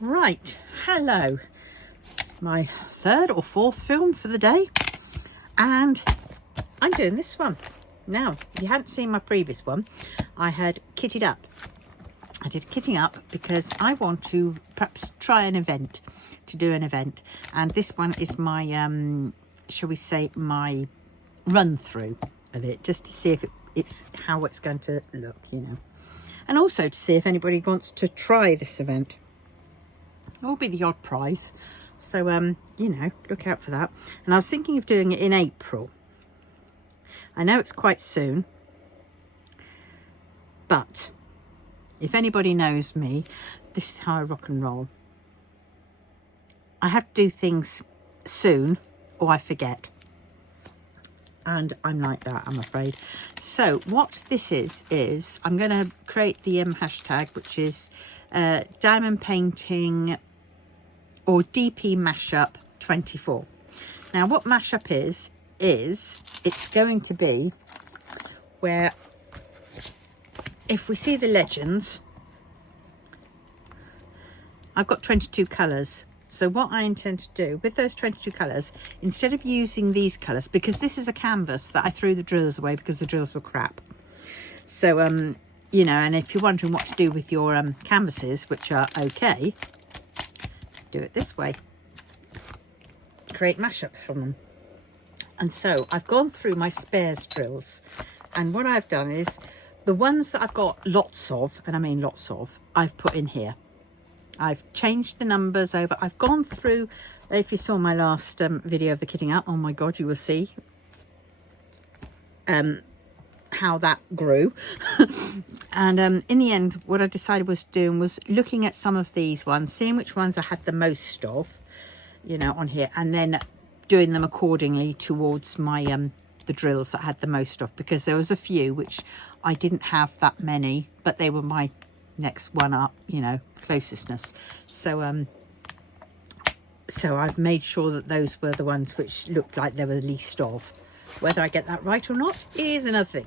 Right, hello. It's my third or fourth film for the day, and I'm doing this one. Now, if you hadn't seen my previous one, I had kitted up. I did kitting up because I want to perhaps try an event, and this one is my, shall we say, my run through of it, just to see if it's how it's going to look, you know, and also to see if anybody wants to try this event. Will be the odd prize, so you know, look out for that. And I was thinking of doing it in April. I know it's quite soon, but if anybody knows me, this is how I rock and roll. I have to do things soon or I forget, and I'm like that, I'm afraid. So what this is I'm going to create the hashtag, which is diamond painting or DP mashup 24. Now what mashup is it's going to be where, if we see the legends, I've got 22 colours. So what I intend to do with those 22 colours, instead of using these colours, because this is a canvas that I threw the drills away because the drills were crap. So you know, and if you're wondering what to do with your canvases, which are okay, do it this way. Create mashups from them. And so I've gone through my spares drills, and what I've done is the ones that I've got lots of, and I mean lots of, I've put in here. I've changed the numbers over. I've gone through, if you saw my last video of the kitting up, oh my god, you will see how that grew. And in the end, what I decided was doing was looking at some of these ones, seeing which ones I had the most of, you know, on here, and then doing them accordingly towards my the drills that I had the most of, because there was a few which I didn't have that many, but they were my next one up, you know, closestness. So so I've made sure that those were the ones which looked like they were the least of. Whether I get that right or not is another thing.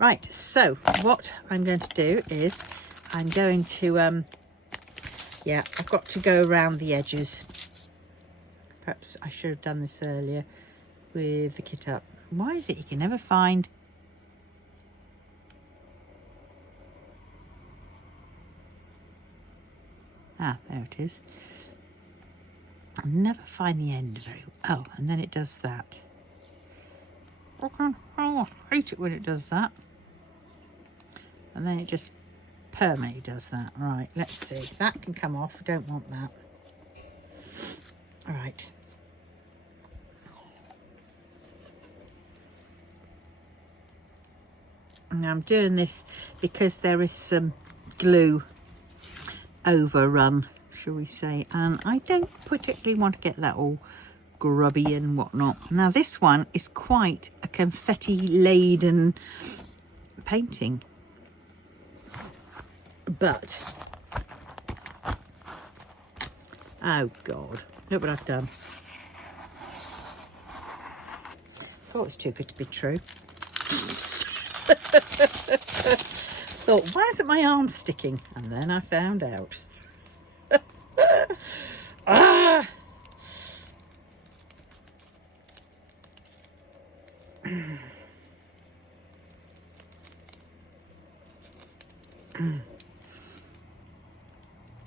Right, so what I'm going to do is I'm going to yeah, I've got to go around the edges. Perhaps I should have done this earlier with the kit up. Why is it you can never find? Ah, there it is. I never find the end very well. Oh, and then it does that. Oh, I hate it when it does that. And then it just permanently does that. Right, let's see. That can come off. I don't want that. All right. Now I'm doing this because there is some glue overrun, shall we say, and I don't particularly want to get that all grubby and whatnot. Now this one is quite a confetti laden painting, but oh god, look what I've done. Thought it was too good to be true. Thought, why isn't my arm sticking? And then I found out. Ah!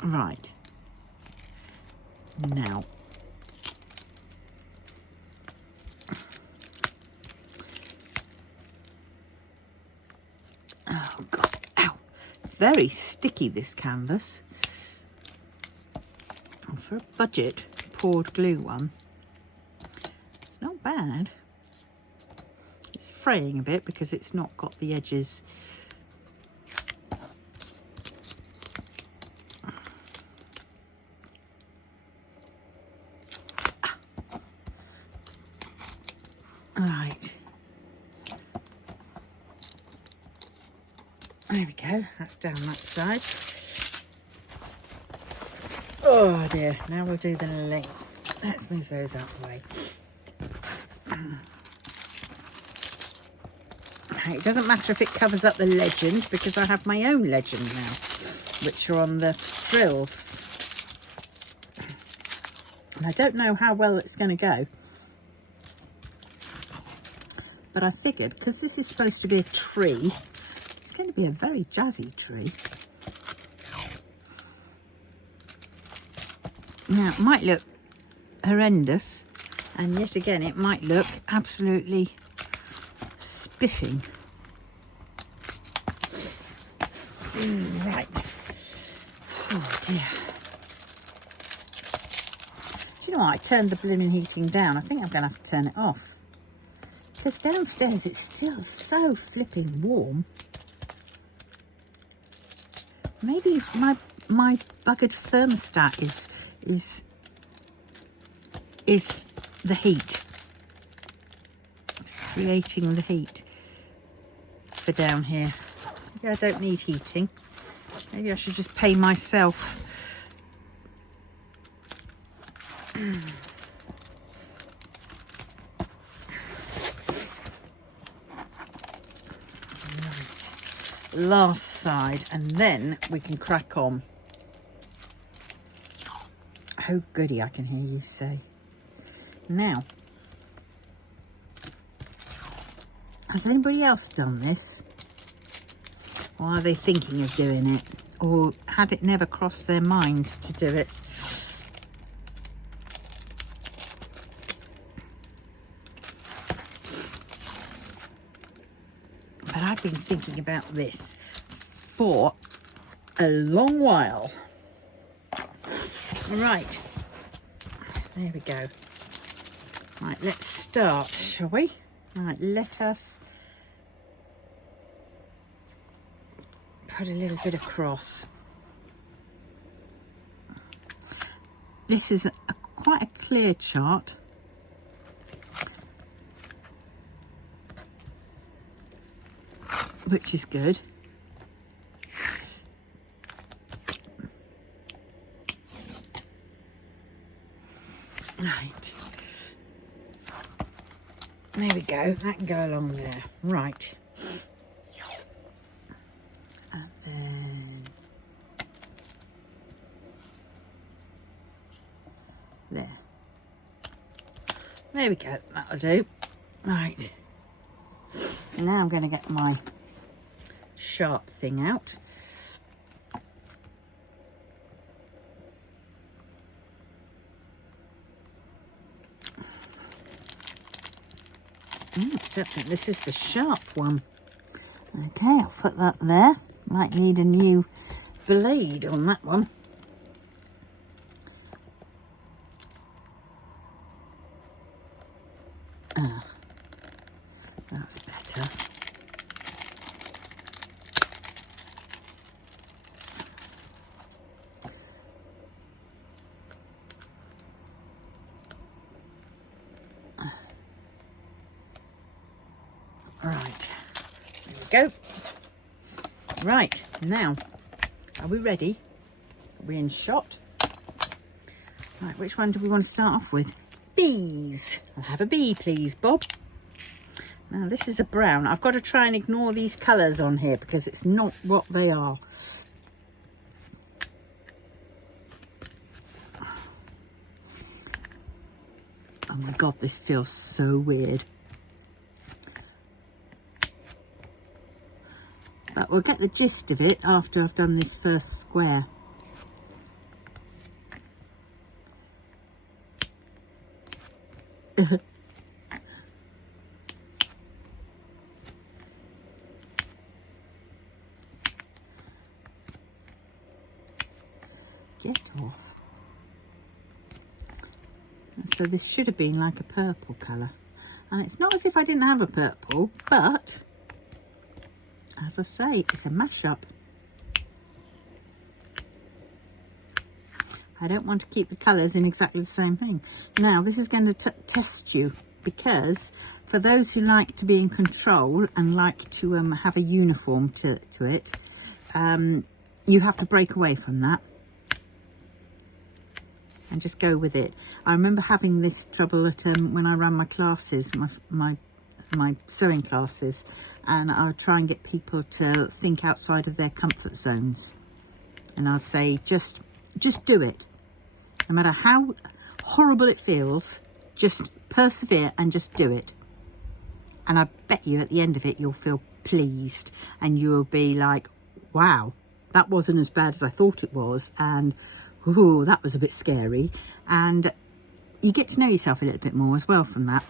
Right. Now. Oh god, ow. Very sticky, this canvas. And for a budget poured glue one, not bad. It's fraying a bit because it's not got the edges. Right. There we go, that's down that side. Oh dear, now we'll do the length. Let's move those out of the way. It doesn't matter if it covers up the legend, because I have my own legend now, which are on the frills. And I don't know how well it's going to go. But I figured, because this is supposed to be a tree, it's going to be a very jazzy tree. Now, it might look horrendous, and yet again, it might look absolutely spiffing. Right. Oh dear. Do you know what? I turned the blooming heating down. I think I'm going to have to turn it off. Because downstairs it's still so flipping warm. Maybe my buggered thermostat is the heat. It's creating the heat for down here. Maybe I don't need heating. Maybe I should just pay myself. Last side, and then we can crack on. Oh goody, I can hear you say. Now, has anybody else done this? Or are they thinking of doing it? Or had it never crossed their minds to do it? But I've been thinking about this for a long while. Right, there we go. Right, let's start, shall we? Right, let us put a little bit across. This is quite a clear chart. Which is good. Right. There we go. That can go along there. Right. And then there. There we go. That'll do. Right. Now I'm going to get my sharp thing out. I don't think this is the sharp one. Okay, I'll put that there. Might need a new blade on that one. Ah, that's better. Right, there we go. Right, now, are we ready? Are we in shot? Right, which one do we want to start off with? Bees. I'll have a bee, please, Bob. Now, this is a brown. I've got to try and ignore these colours on here because it's not what they are. Oh my God, this feels so weird. But we'll get the gist of it after I've done this first square. Get off. So this should have been like a purple colour. And it's not as if I didn't have a purple, but as I say, it's a mashup. I don't want to keep the colours in exactly the same thing. Now, this is going to test you because for those who like to be in control and like to have a uniform to it, you have to break away from that and just go with it. I remember having this trouble at when I ran my classes, my sewing classes, and I would try and get people to think outside of their comfort zones, and I'll say just do it, no matter how horrible it feels, just persevere and just do it. And I bet you at the end of it, you'll feel pleased and you'll be like, wow, that wasn't as bad as I thought it was. And ooh, that was a bit scary. And you get to know yourself a little bit more as well from that.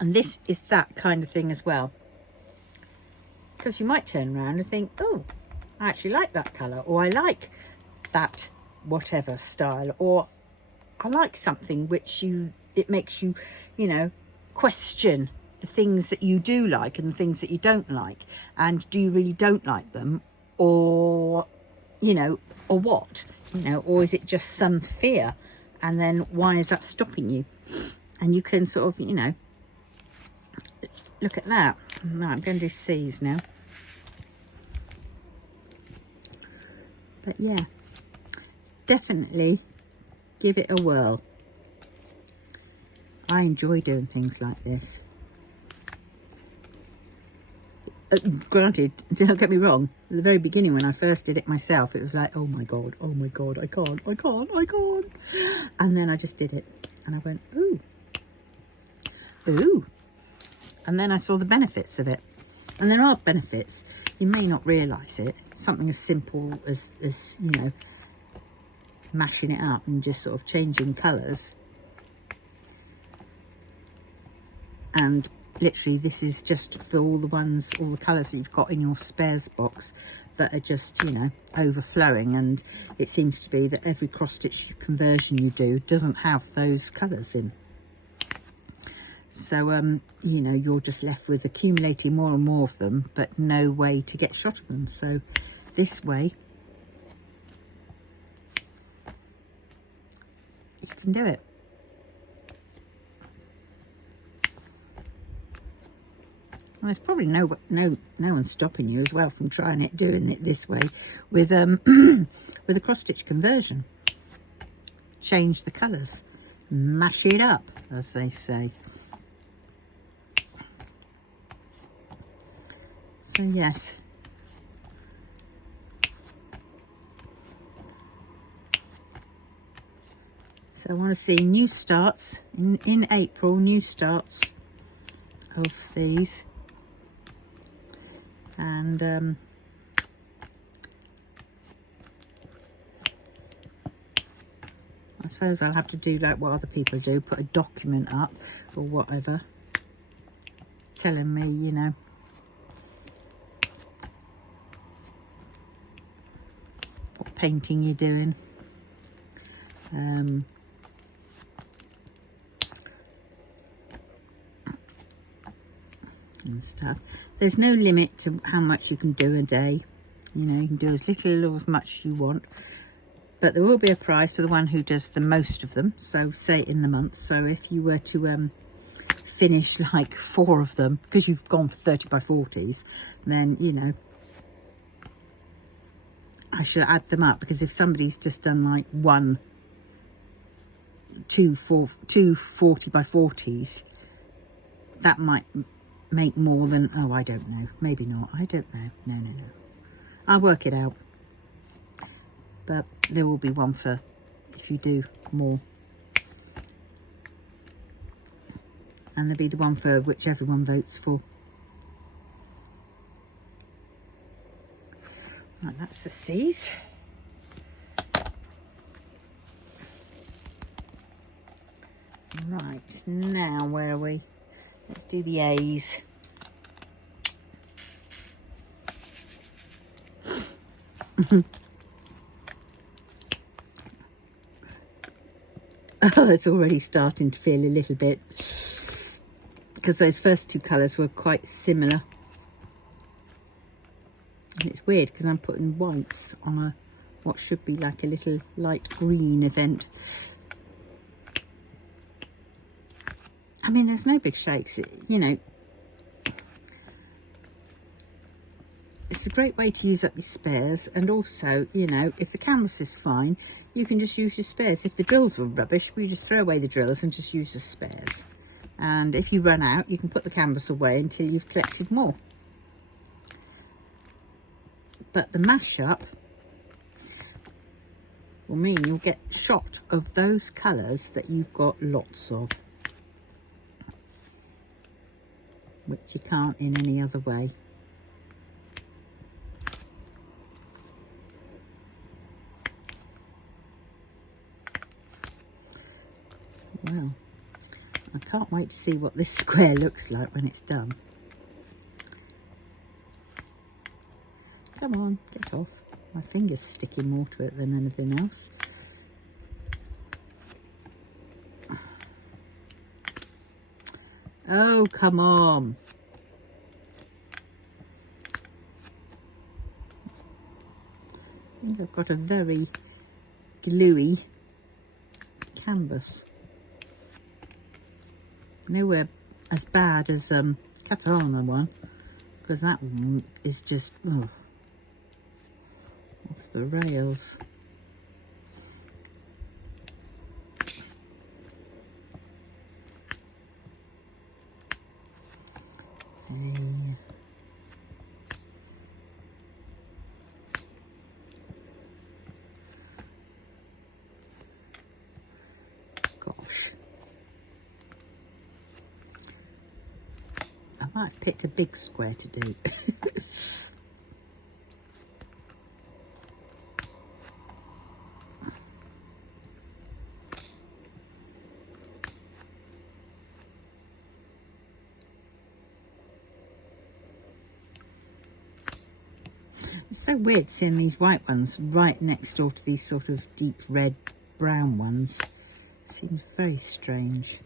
And this is that kind of thing as well. Because you might turn around and think, oh, I actually like that colour, or I like that whatever style, or I like something which it makes you, you know, question the things that you do like and the things that you don't like. And do you really don't like them, or, you know, or what, you know, or is it just some fear? And then why is that stopping you? And you can sort of, you know, look at that. Right, I'm going to do C's now. But yeah, definitely give it a whirl. I enjoy doing things like this. Granted, don't get me wrong, at the very beginning when I first did it myself, it was like, oh my god, I can't. And then I just did it and I went, ooh. And then I saw the benefits of it. And there are benefits. You may not realise it. Something as simple as, you know, mashing it up and just sort of changing colours. And literally this is just for all the colours that you've got in your spares box that are just, you know, overflowing. And it seems to be that every cross stitch conversion you do doesn't have those colours in. So, you know, you're just left with accumulating more and more of them, but no way to get shot of them. So this way, you can do it. And there's probably no one stopping you as well from doing it this way with with a cross stitch conversion. Change the colours, mash it up, as they say. So yes, so I want to see new starts in April, new starts of these. And I suppose I'll have to do like what other people do, put a document up or whatever telling me, you know, what painting you're doing. And stuff. There's no limit to how much you can do a day. You know, you can do as little or as much as you want, but there will be a prize for the one who does the most of them. So say in the month, so if you were to finish like 4 of them, because you've gone for 30 by 40s, then, you know, I should add them up, because if somebody's just done like two 40 by 40s, that might make more than, oh, I don't know, maybe not, I don't know, no, I'll work it out. But there will be one for if you do more, and there'll be the one for which everyone votes for. Right, that's the C's. Right, now where are we? Let's do the A's. Oh, it's already starting to feel a little bit, because those first 2 colours were quite similar. And it's weird because I'm putting whites on a what should be like a little light green event. I mean, there's no big shakes, you know. It's a great way to use up your spares, and also, you know, if the canvas is fine, you can just use your spares. If the drills were rubbish, we just throw away the drills and just use the spares. And if you run out, you can put the canvas away until you've collected more. But the mash-up, will mean you'll get shot of those colours that you've got lots of, which you can't in any other way. Well, I can't wait to see what this square looks like when it's done. Come on, get off. My finger's sticking more to it than anything else. Oh, come on. I think I've got a very gluey canvas. Nowhere as bad as Catalana one, because that one is just off the rails. Gosh. I might have picked a big square to do. It's so weird seeing these white ones right next door to these sort of deep red brown ones. Seems very strange.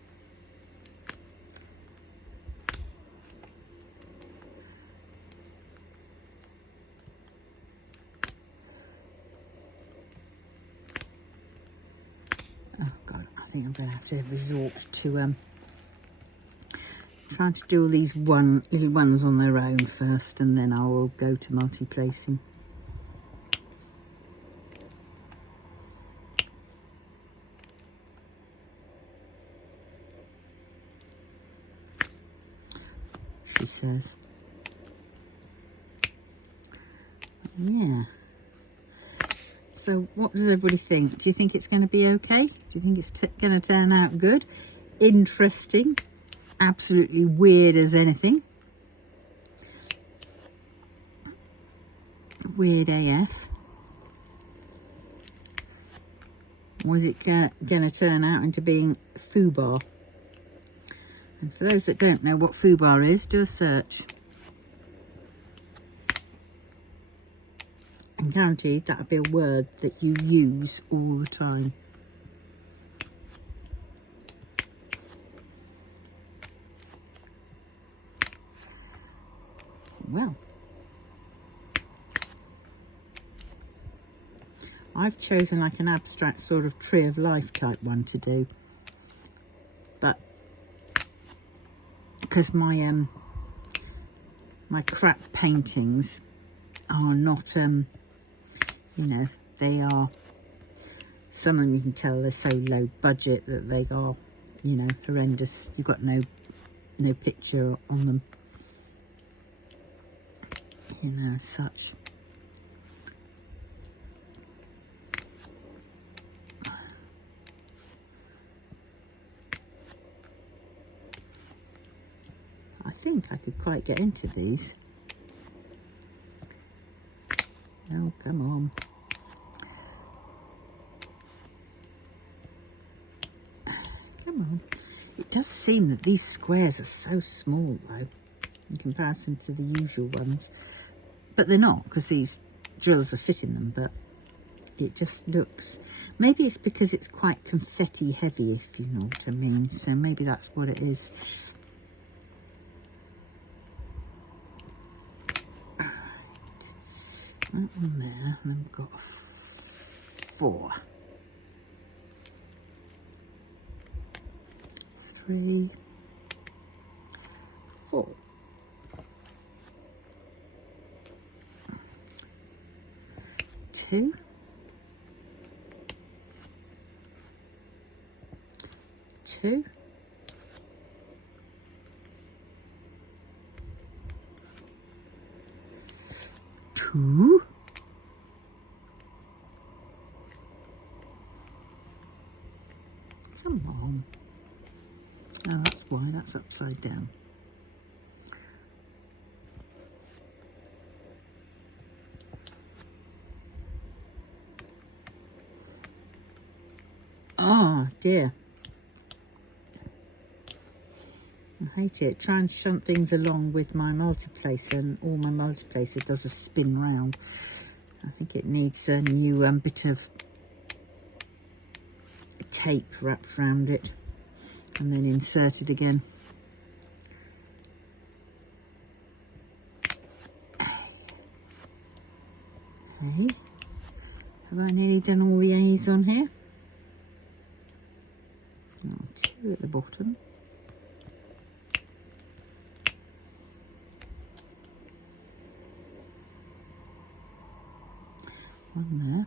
Oh God, I think I'm going to have to resort to trying to do all these little ones on their own first, and then I will go to multi-placing. She says. Yeah. So what does everybody think? Do you think it's going to be okay? Do you think it's going to turn out good? Interesting? Absolutely weird as anything? Weird AF? Or is it going to turn out into being foobar? And for those that don't know what foobar is, do a search. I'm guaranteed that'll be a word that you use all the time. Well, I've chosen like an abstract sort of tree of life type one to do, but because my my crap paintings are not you know, they are, some of them you can tell they're so low budget that they are, you know, horrendous. You've got no picture on them, you know, as such. I think I could quite get into these. Oh, come on. Come on. It does seem that these squares are so small, though, in comparison to the usual ones. But they're not, because these drills are fitting them, but it just looks... Maybe it's because it's quite confetti heavy, if you know what I mean. So maybe that's what it is. That one there, and then we've got 4, 3, 4. 2, 2, 2, Come on. Oh, that's why that's upside down. Oh dear. I hate it. Try and shunt things along with my multiplacer, and all my multiplacer does a spin round. I think it needs a new bit of tape wrapped around it and then insert it again. Okay. Have I nearly done all the A's on here? Oh, 2 at the bottom. One there.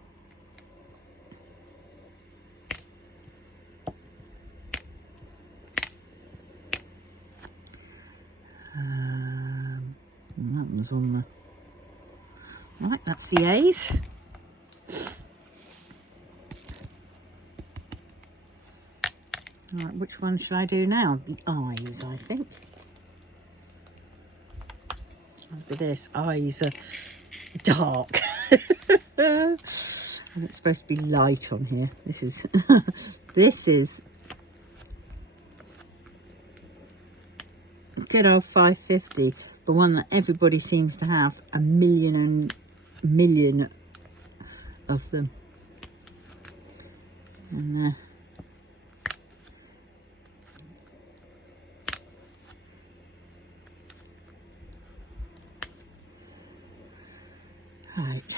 That one's on the... Right, that's the A's. Right, which one should I do now? The eyes, I think. Look at this, eyes are dark. And it's supposed to be light on here. This is this is good old 550, the one that everybody seems to have a million of them. And right.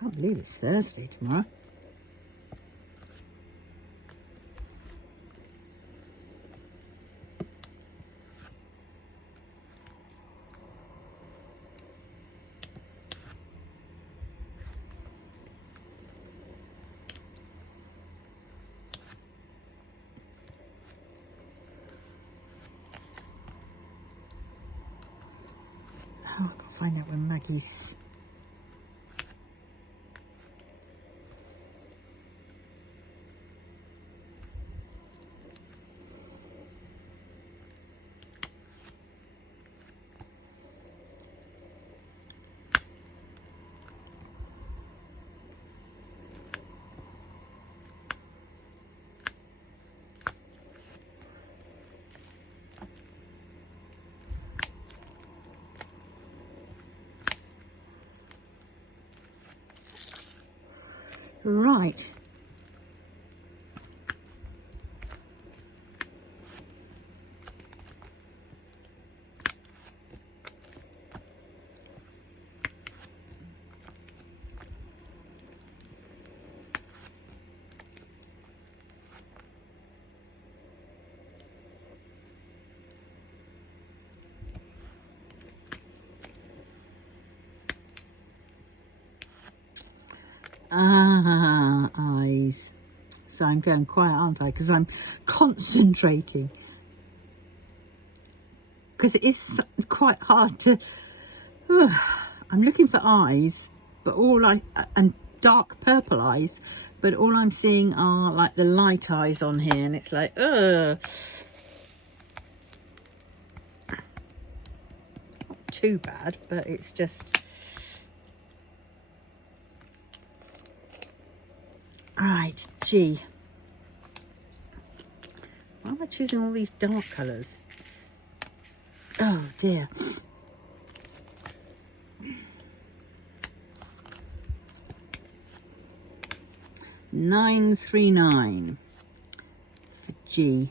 Can't believe it's Thursday tomorrow. Oh, I've got to find out where Maggie's... Right. Ah, eyes. So I'm going quiet, aren't I? Because I'm concentrating. Because it is quite hard to... I'm looking for eyes, but and dark purple eyes, but all I'm seeing are like the light eyes on here, and it's like, ugh. Not too bad, but it's just... Right, G. Why am I choosing all these dark colours? Oh dear. $9.39 for G.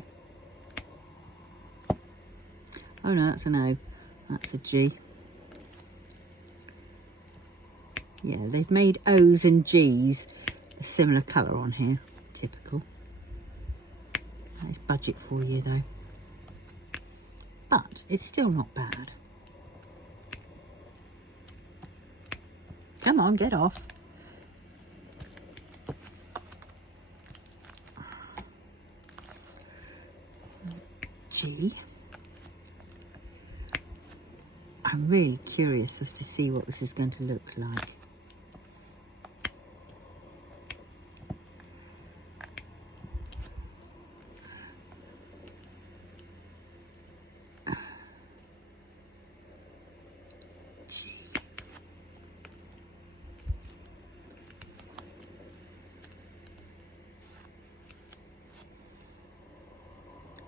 Oh no, that's an O. That's a G. Yeah, they've made O's and G's a similar colour on here. Typical. Nice budget for you though. But it's still not bad. Come on, get off. G. I'm really curious as to see what this is going to look like.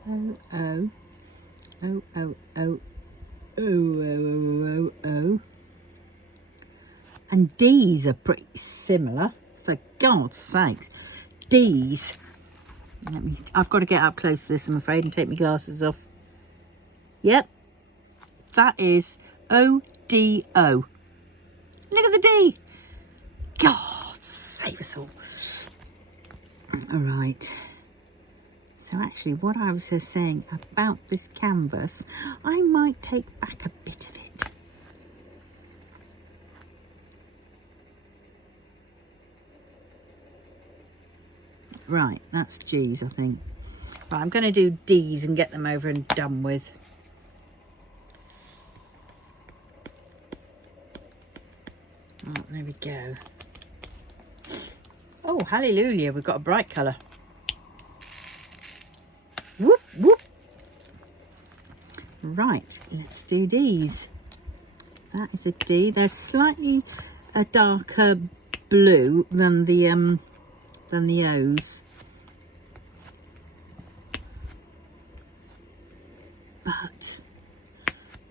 Oh, oh. Oh, oh, oh. Oh, oh, oh, oh. And D's are pretty similar, for God's sakes. D's. I've got to get up close for this, I'm afraid, and take my glasses off. Yep. That is O-D-O. Look at the D. God, save us all. All right. So actually, what I was saying about this canvas, I might take back a bit of it. Right, that's G's, I think. But I'm going to do D's and get them over and done with. Oh, there we go. Oh, hallelujah, we've got a bright colour. Whoop, whoop. Right, let's do D's. That is a D. They're slightly a darker blue than the O's. But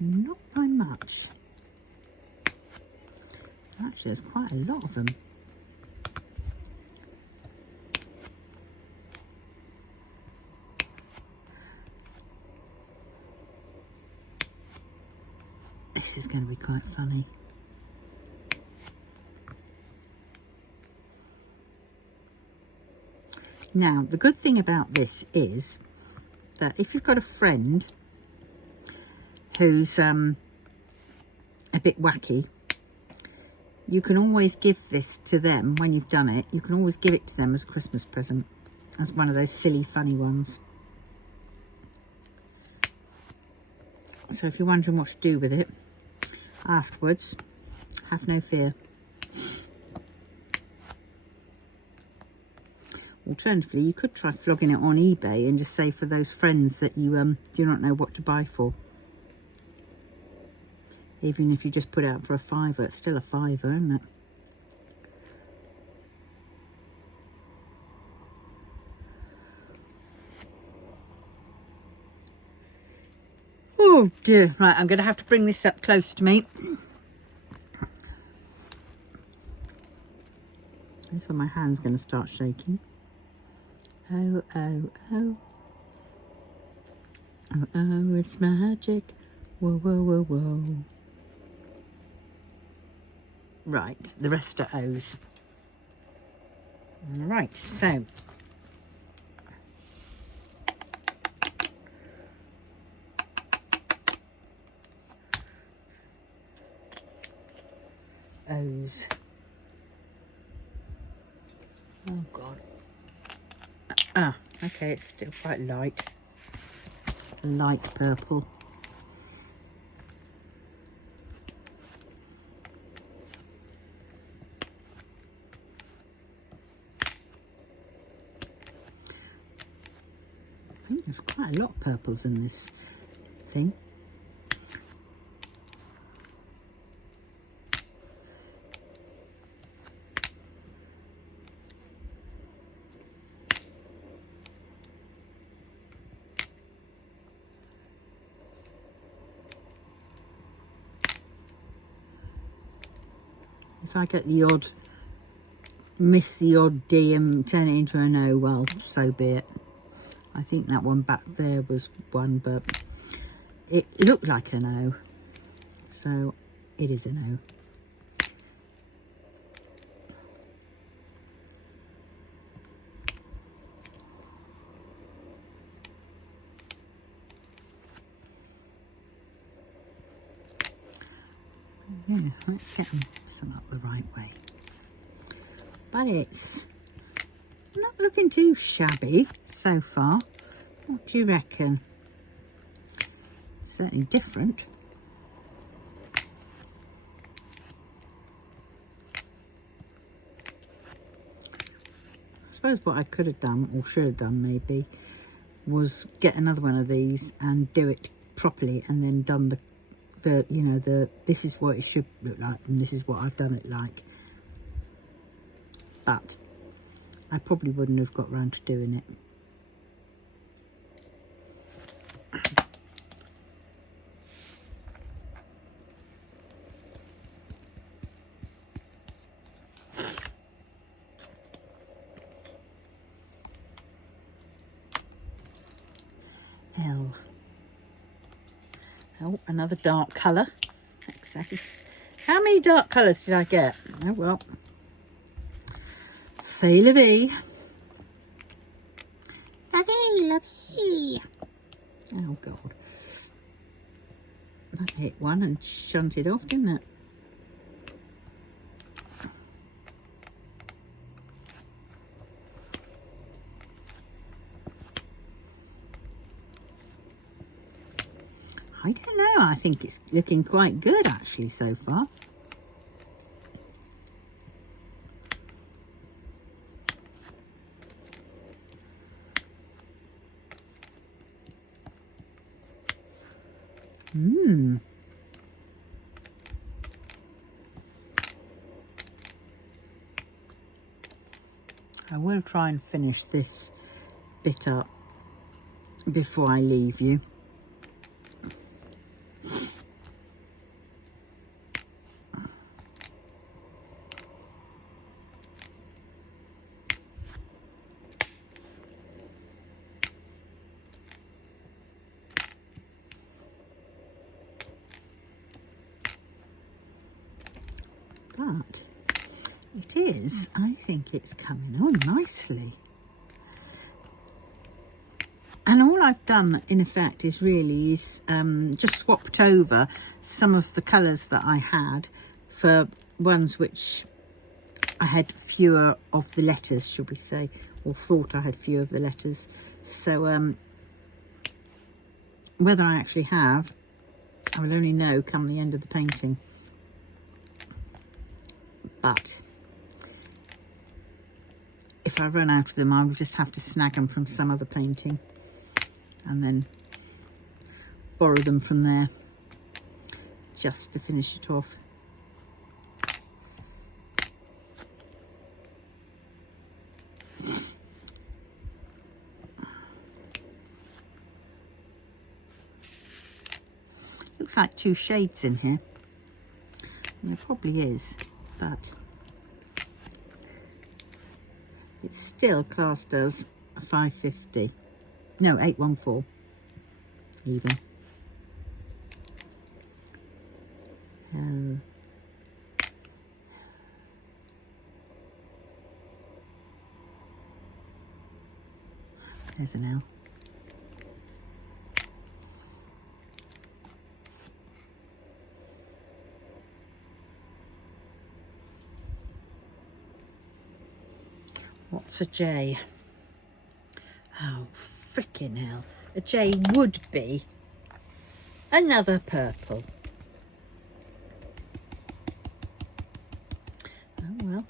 not by much. Actually, there's quite a lot of them. This is going to be quite funny. Now, the good thing about this is that if you've got a friend who's a bit wacky, you can always give this to them when you've done it. You can always give it to them as a Christmas present, as one of those silly, funny ones. So if you're wondering what to do with it afterwards, have no fear. Alternatively, you could try flogging it on eBay and just say for those friends that you do not know what to buy for. Even if you just put it out for a £5, it's still a £5, isn't it? Oh dear. Right, I'm going to have to bring this up close to me. So my hand's going to start shaking. Oh, oh, oh. Oh, oh, it's magic. Whoa, whoa, whoa, whoa. Right, the rest are O's. Right, so. O's. Oh, God. Ah, okay, it's still quite light. Light purple. I think there's quite a lot of purples in this thing. If I get the odd, miss the odd D and turn it into an O, well, so be it. I think that one back there was one, but it looked like an O, so it is an O. Yeah, let's get some up the right way. But it's not looking too shabby so far. What do you reckon? Certainly different. I suppose what I could have done, or should have done maybe, was get another one of these and do it properly, and then done the you know, this is what it should look like and this is what I've done it like. But I probably wouldn't have got round to doing it. L. Oh, another dark colour. How many dark colours did I get? Oh well. C'est la vie. La vie, la vie. Oh God. That hit one and shunted off, didn't it? I don't know, I think it's looking quite good actually so far. I will try and finish this bit up before I leave you. But it is, I think it's coming on nicely. And all I've done in effect is just swapped over some of the colours that I had for ones which I had fewer of the letters, should we say, or thought I had fewer of the letters. So whether I actually have, I will only know come the end of the painting. But if I run out of them, I will just have to snag them from some other painting and then borrow them from there just to finish it off. Looks like 2 shades in here, and there probably is, but it's still classed as a 550. No, 814 even. There's an L. What's a J? Oh, frickin' hell. A J would be another purple. Oh well.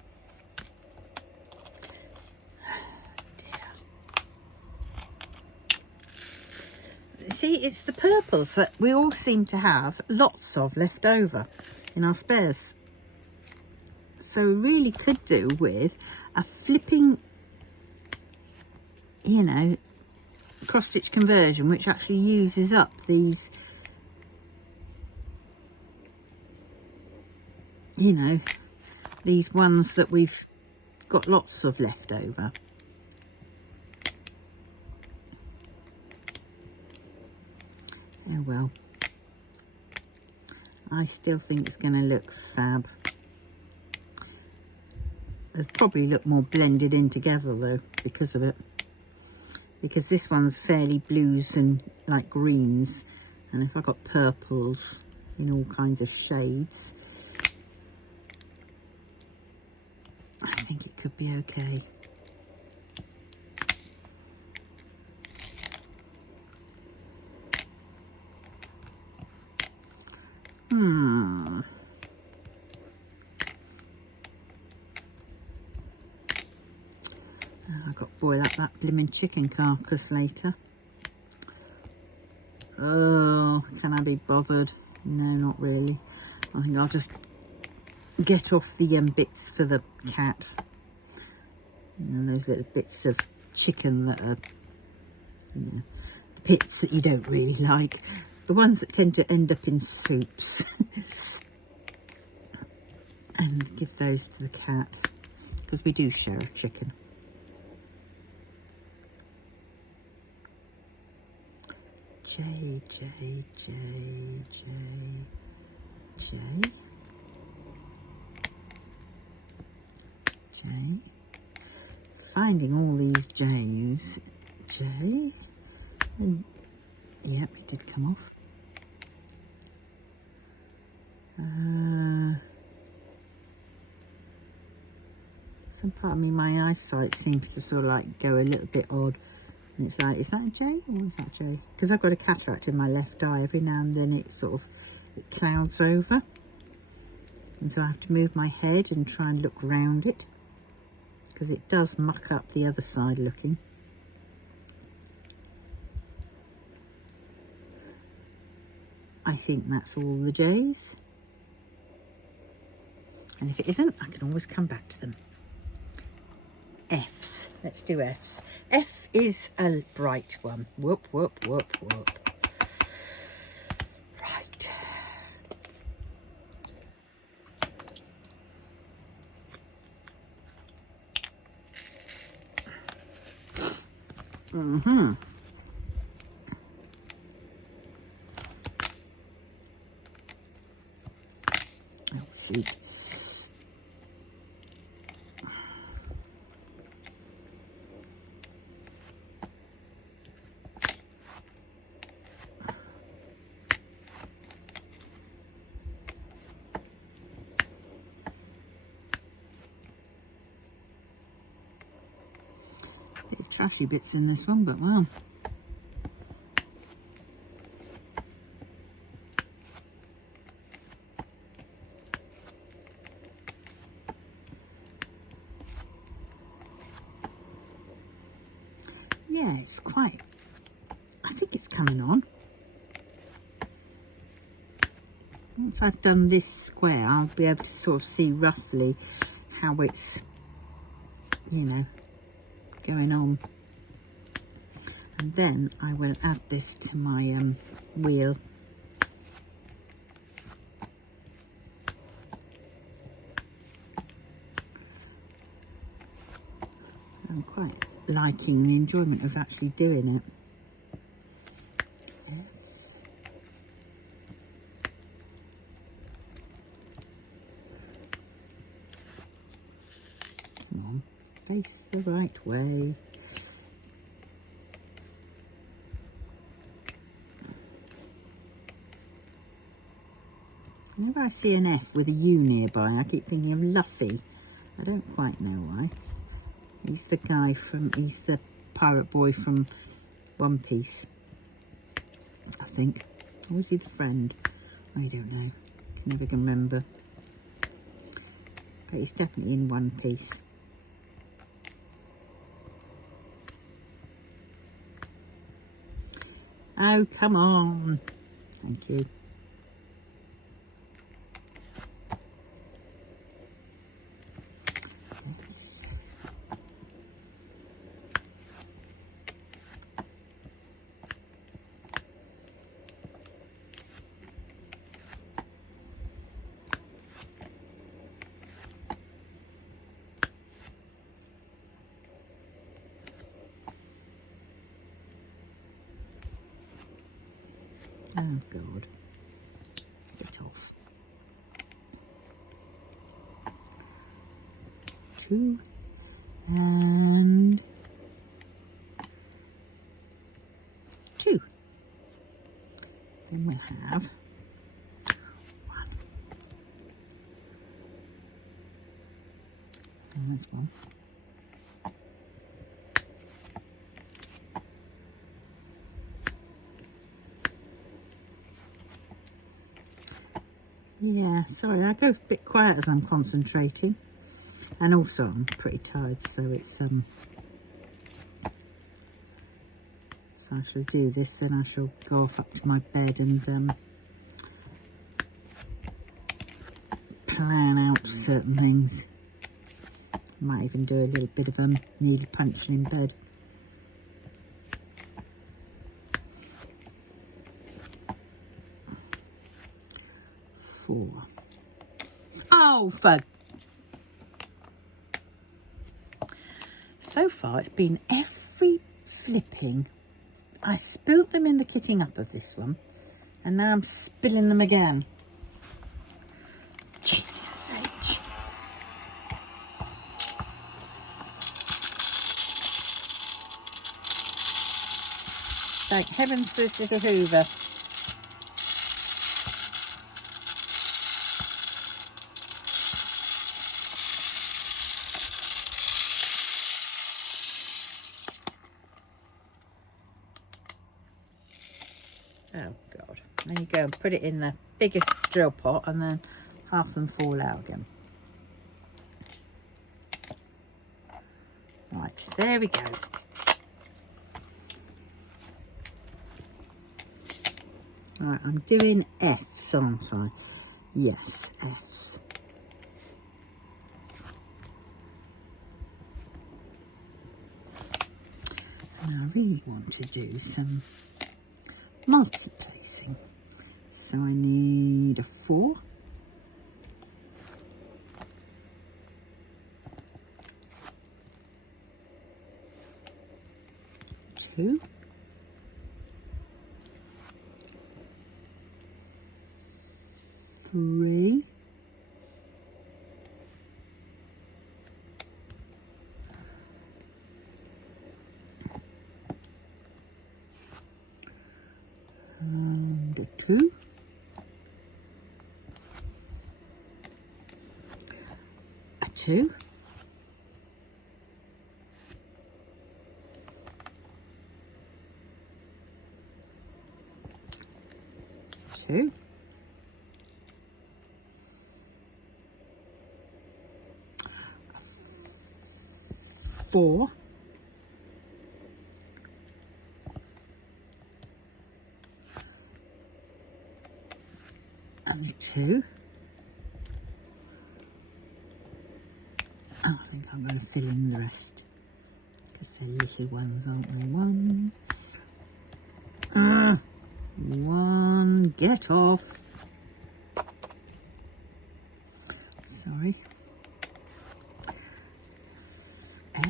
See, it's the purples that we all seem to have lots of left over in our spares. So we really could do with a flipping, you know, cross stitch conversion, which actually uses up these, you know, these ones that we've got lots of left over. Oh well, I still think it's going to look fab. It'll probably look more blended in together though because of it, because this one's fairly blues and like greens, and if I've got purples in all kinds of shades, I think it could be okay. I've got to boil up that blimmin' chicken carcass later. Oh, can I be bothered? No, not really. I think I'll just get off the bits for the cat. You know, those little bits of chicken that are, you know, the bits that you don't really like. The ones that tend to end up in soups. And give those to the cat, because we do share a chicken. J, J, J, J, J, J. Finding all these J's. J. And, yep, it did come off. Some part of me, my eyesight seems to sort of like go a little bit odd. And it's like, is that a J or is that a J? Because I've got a cataract in my left eye. Every now and then it sort of it clouds over. And so I have to move my head and try and look round it. Because it does muck up the other side looking. I think that's all the J's. And if it isn't, I can always come back to them. F's. Let's do F's. F is a bright one. Whoop, whoop, whoop, whoop. Right. Mm-hmm. Oh, shoot. Trashy bits in this one, but well. Yeah, it's quite, I think it's coming on. Once I've done this square, I'll be able to sort of see roughly how it's, you know, going on. And then I will add this to my wheel. I'm quite liking the enjoyment of actually doing it. Come on, face the right way. Whenever I see an F with a U nearby, I keep thinking of Luffy. I don't quite know why. He's the guy from, he's the pirate boy from One Piece, I think. Or is he the friend? I don't know. Can never remember. But he's definitely in One Piece. Oh, come on. Thank you. Oh God, get off. 2 and 2. Then we'll have 1. And there's 1. Yeah, sorry, I go a bit quiet as I'm concentrating, and also I'm pretty tired, so it's so I shall do this, then I shall go off up to my bed and plan out certain things. Might even do a little bit of needle punching in bed. Oh, for... So far it's been every flipping I spilled them in the kitting up of this one, and now I'm spilling them again. Jesus H. Thank heavens for this little Hoover. Oh God. Then you go and put it in the biggest drill pot, and then half of them fall out again. Right, there we go. Right, I'm doing F's, aren't I? Yes, F's. And I really want to do some multi-placing. So I need a 4. Two. 3. And a 2. A 2. Two. 4. And a 2. Oh, I think I'm going to fill in the rest because they're little ones, aren't they? 1. 1. Get off. Sorry. F.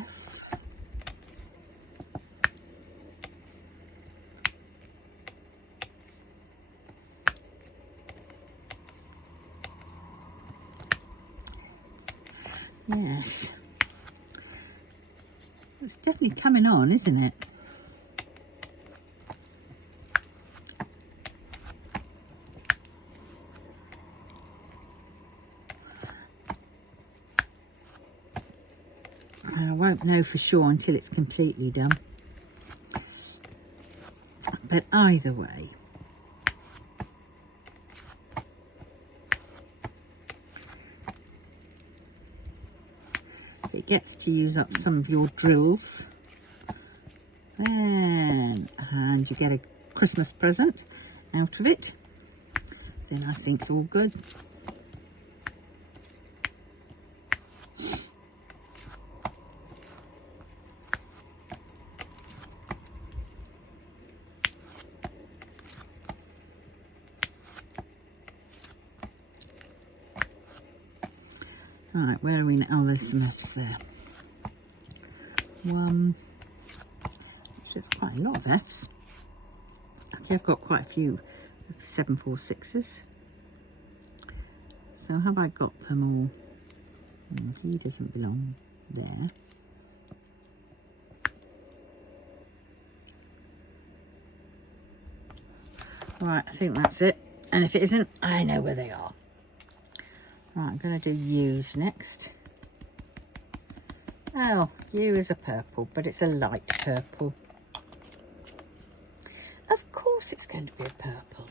Yes. It's definitely coming on, isn't it? I won't know for sure until it's completely done. But either way, if it gets to use up some of your drills, then, and you get a Christmas present out of it, then I think it's all good. Right, where are we now? Oh, there's some F's there. 1. There's quite a lot of F's. Okay, I've got quite a few 7, 4, 6s. So have I got them all? He doesn't belong there. Right, I think that's it. And if it isn't, I know where they are. Right, I'm going to do U's next. Oh, U is a purple, but it's a light purple. Of course it's going to be a purple.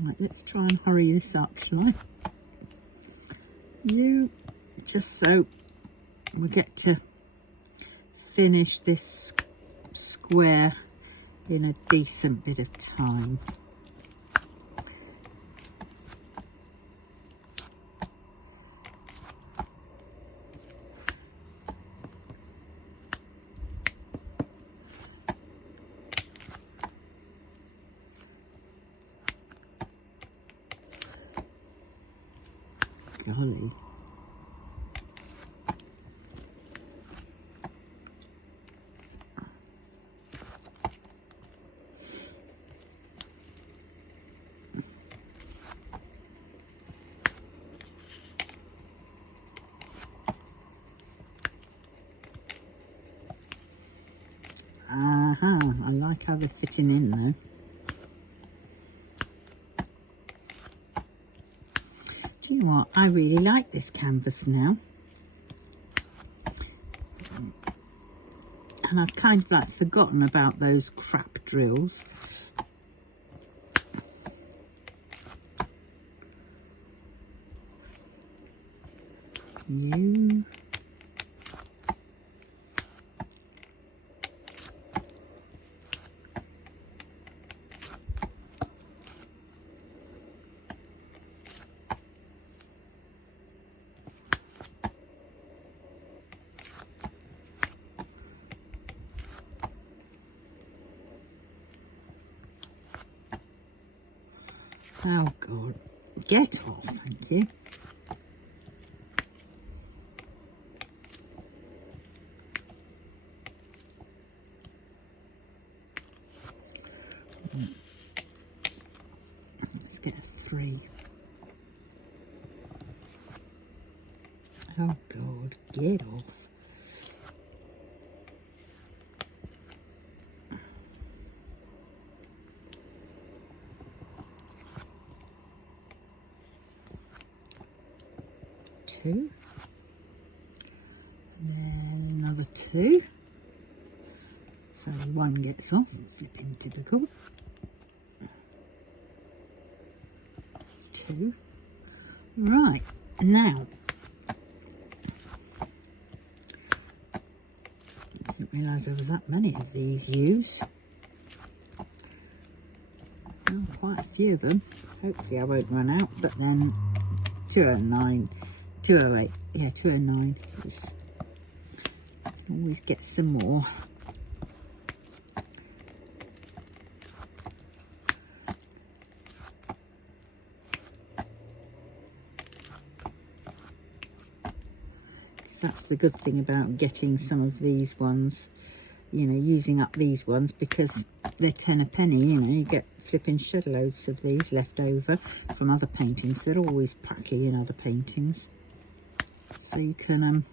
Right, let's try and hurry this up, shall I? U, just so we get to finish this square in a decent bit of time. Golly. I like how they're fitting in though. Do you know what? I really like this canvas now. And I've kind of like forgotten about those crap drills. You. Oh God, get off, thank you. Let's get a 3. Oh God, get off. Two, and then another 2, so 1 gets off, flipping typical. 2, right, now, I didn't realise there was that many of these used. Oh, quite a few of them, hopefully I won't run out, but then 209, 208, yeah, 209. Always get some more. Because that's the good thing about getting some of these ones, you know, using up these ones, because they're 10 a penny, you know, you get flipping shed loads of these left over from other paintings. They're always practically in other paintings. So you can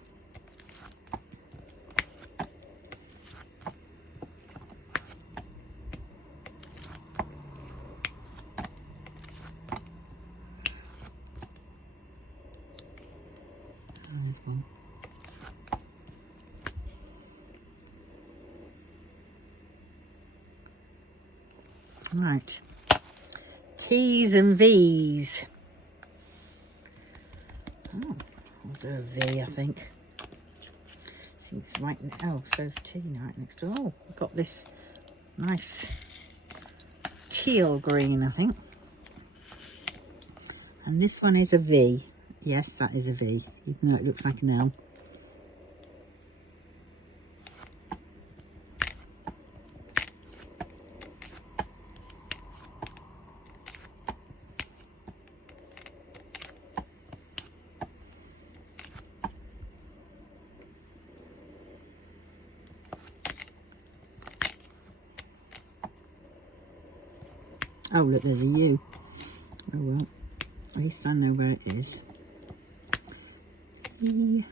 there's one. Right, T's and V's. Oh, I'll do a V, I think. See, it's right. Oh, so's T right next to. Oh, we've got this nice teal green, I think. And this one is a V. Yes, that is a V, even though it looks like an L. Oh, look, there's a U. Oh, well, at least I know where it is. E.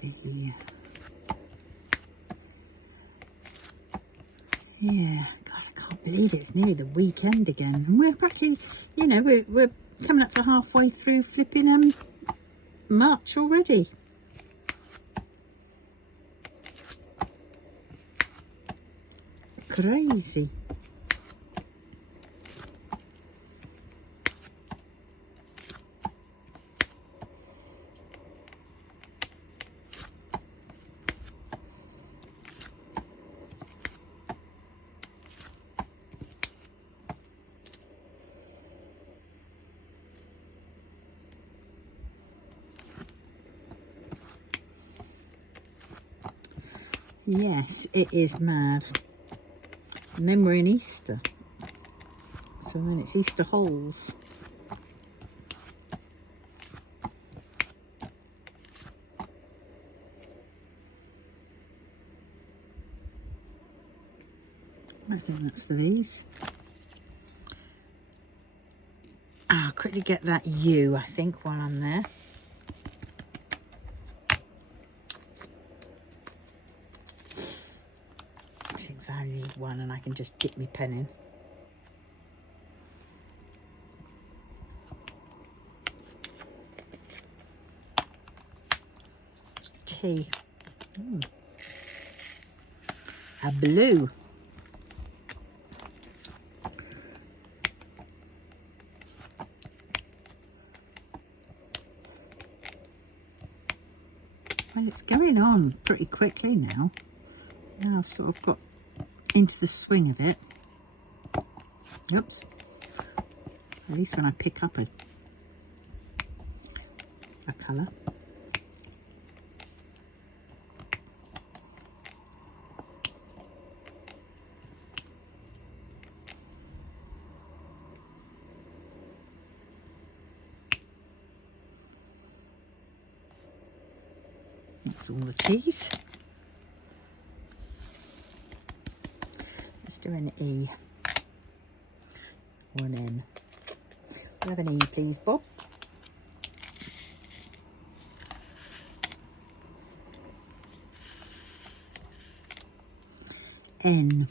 V. Yeah, God, I can't believe it's nearly the weekend again. And we're practically, you know, we're coming up to halfway through flipping March already. Crazy. Yes, it is mad. And then we're in Easter. So then it's Easter holes. I think that's the V's. I'll quickly get that U, I think, while I'm there. Since I only need one and I can just dip my pen in. T. A blue. Well, it's going on pretty quickly now. Now I've sort of got into the swing of it. Oops. At least when I pick up a colour. That's all the T's. Let's do an E or an N. We have an E, please, Bob. N.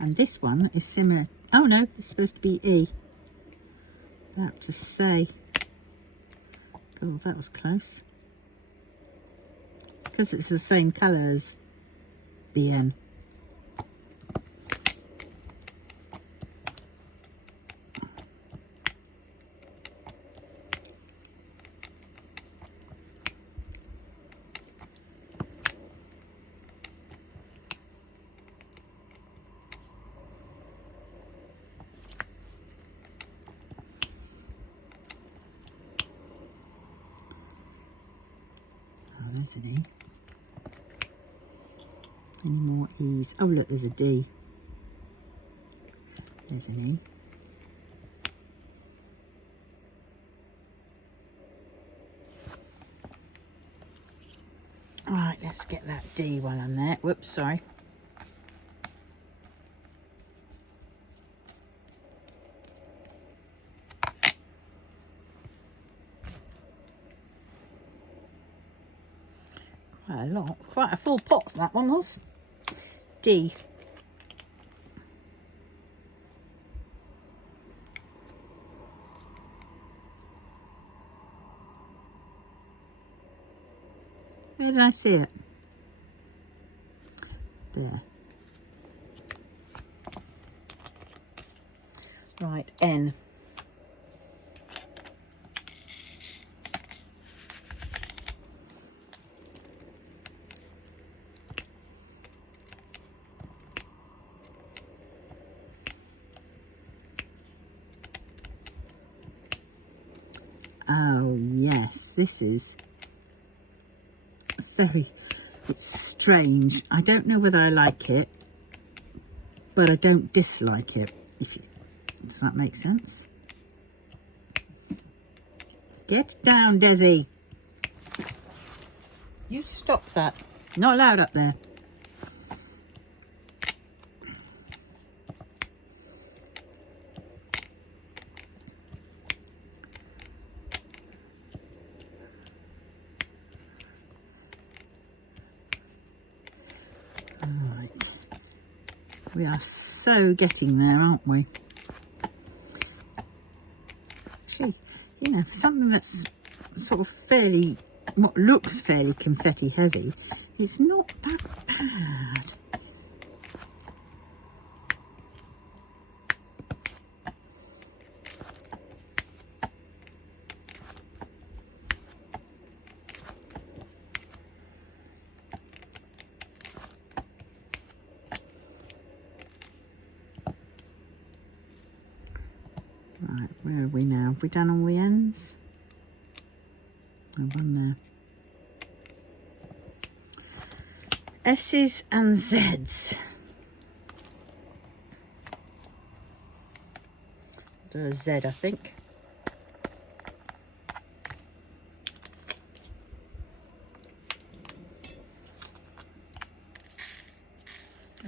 And this one is similar. Oh no, it's supposed to be E. About to say. God, that was close. Because it's the same colour as the N. Oh, there's an E. Any more E's? Oh look, there's a D. There's an E. Right, let's get that D while I'm there. Whoops, sorry. Quite a lot, quite a full pot that one was. D. Where did I see it? There. Right, N. Oh yes, this is it's strange. I don't know whether I like it, but I don't dislike it. Does that make sense? Get down, Desi. You stop that. Not allowed up there. Right. We are so getting there, aren't we? Actually, you know, something that's sort of fairly, what looks fairly confetti heavy, it's not that bad. Right, where are we now? Have we done all the ends? Oh, one there. S's and Z's. after a Z, I think.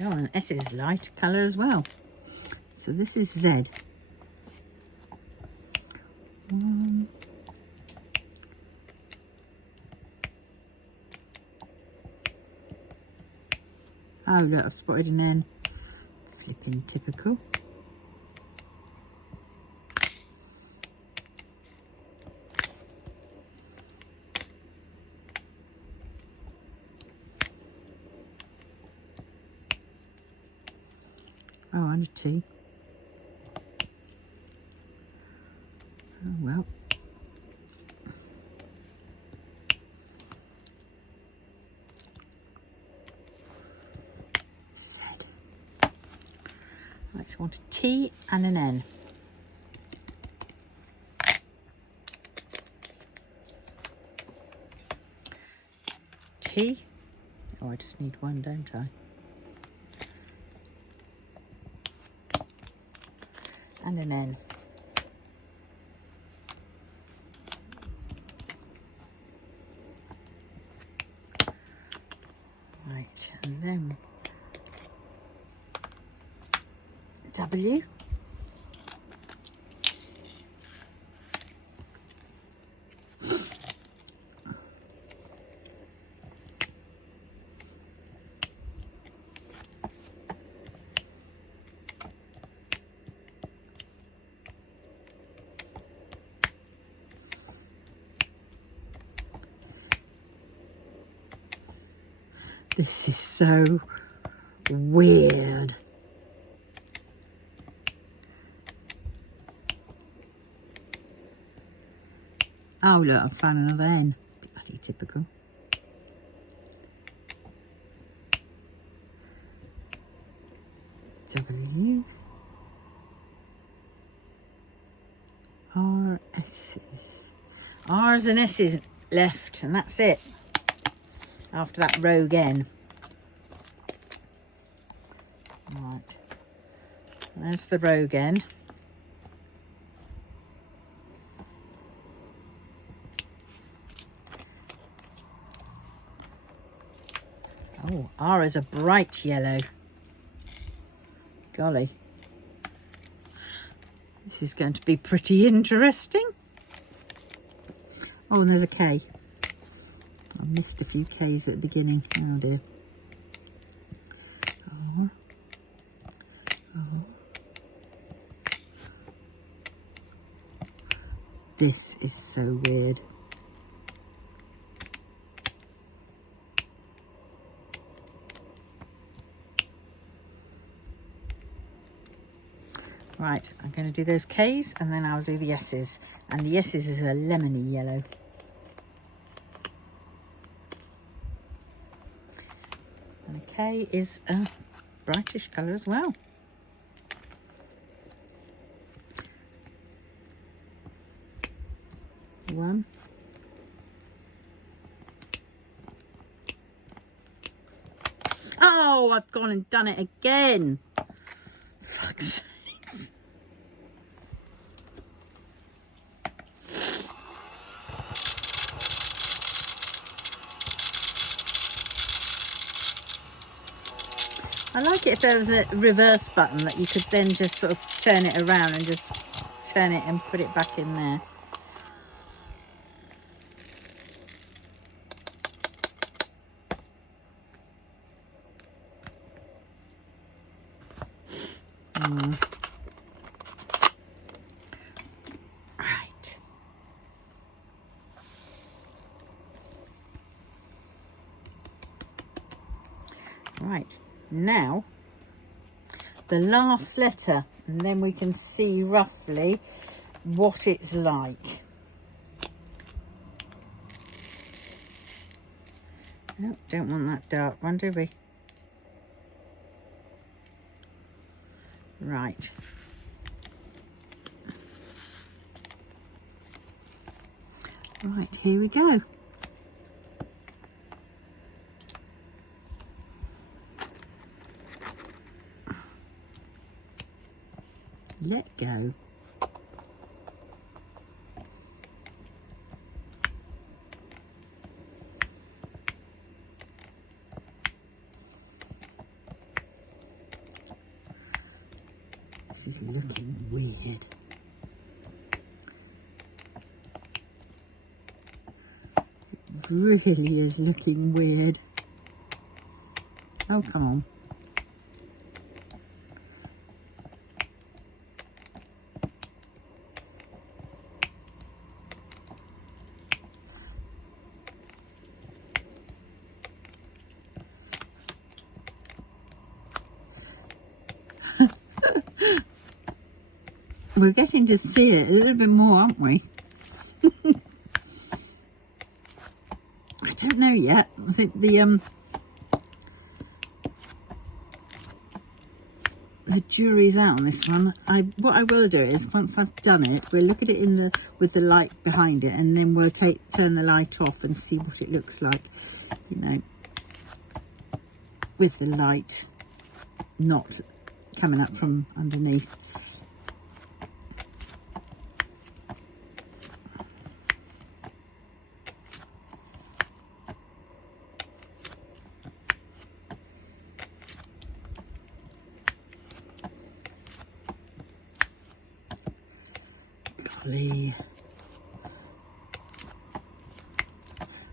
Oh, and S is light colour as well. So this is Z. Oh look, I've spotted an N. Flipping typical. Oh, and a T. Oh well. Z. Right, so I want a T and an N. T. Oh, I just need one, don't I? And an N. Right, and then W. This is so weird. Oh look, I've found another N. Bloody typical. W. R, S's. R's and S's left, and that's it. After that rogue N. Right. There's the rogue N. Oh, R is a bright yellow. Golly. This is going to be pretty interesting. Oh, and there's a K. I missed a few K's at the beginning. Oh dear. R. R. This is so weird. Right, I'm going to do those K's and then I'll do the S's. And the S's is a lemony yellow. And the K is a brightish colour as well. One. Oh, I've gone and done it again. Fuck's sakes. I like it if there was a reverse button that you could then just sort of turn it around and just turn it and put it back in there. Right. Right. Now, the last letter, and then we can see roughly what it's like. No, don't want that dark one, do we? Right. Right, here we go. Let go. is looking weird. It really is looking weird. Oh, come on. We're getting to see it a little bit more, aren't we? I don't know yet. I think the jury's out on this one. What I will do is, once I've done it, we'll look at it with the light behind it, and then we'll turn the light off and see what it looks like, you know, with the light not coming up from underneath.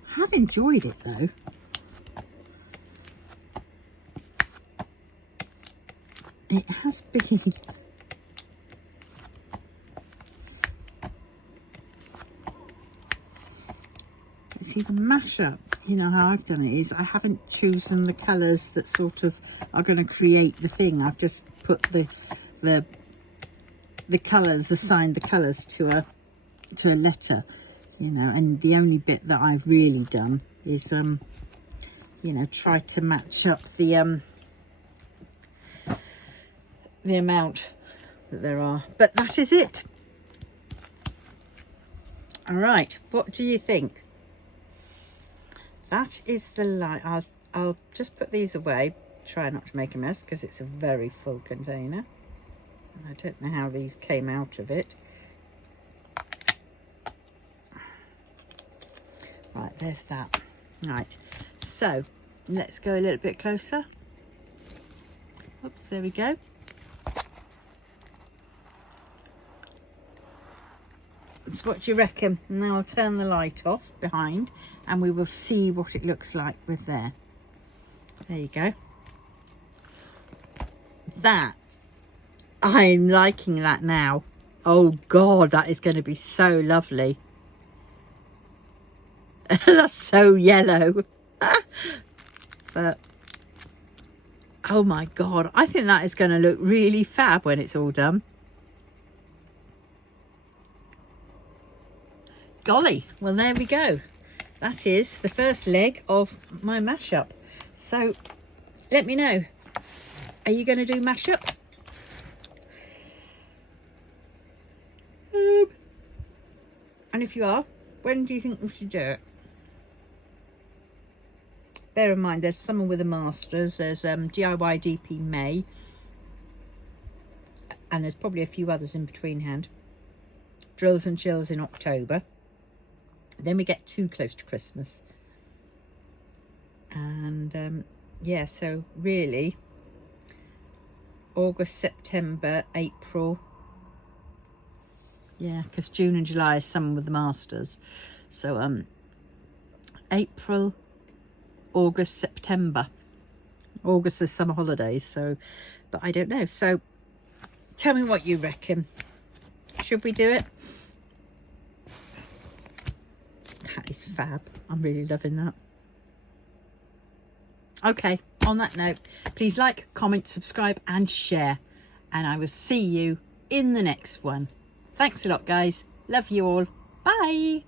I have enjoyed it though. It has been. See, the mashup, you know how I've done it is I haven't chosen the colours that sort of are going to create the thing. I've just put the colours, assigned the colours to a letter, you know, and the only bit that I've really done is you know, try to match up the amount that there are. But that is it. All right, what do you think? That is the light. I'll just put these away, try not to make a mess because it's a very full container. I don't know how these came out of it. Right, there's that. Right, so let's go a little bit closer. Oops, there we go. So what do you reckon? Now I'll turn the light off behind and we will see what it looks like with there. There you go. That, I'm liking that now. Oh God, that is going to be so lovely. That's so yellow. But oh my God, I think that is going to look really fab when it's all done. Golly, well there we go. That is the first leg of my mashup. So let me know, are you going to do mashup? And if you are, when do you think we should do it? Bear in mind there's someone with a Masters, there's DIY DP May, and there's probably a few others in between hand. Drills and Chills in October. Then we get too close to Christmas. And yeah, so really August, September, April. Yeah, because June and July is someone with the Masters. So April, August, September. August is summer holidays, so, but I don't know. So tell me what you reckon. Should we do it? That is fab. I'm really loving that. Okay, on that note, please like, comment, subscribe and share. And I will see you in the next one. Thanks a lot, guys. Love you all. Bye.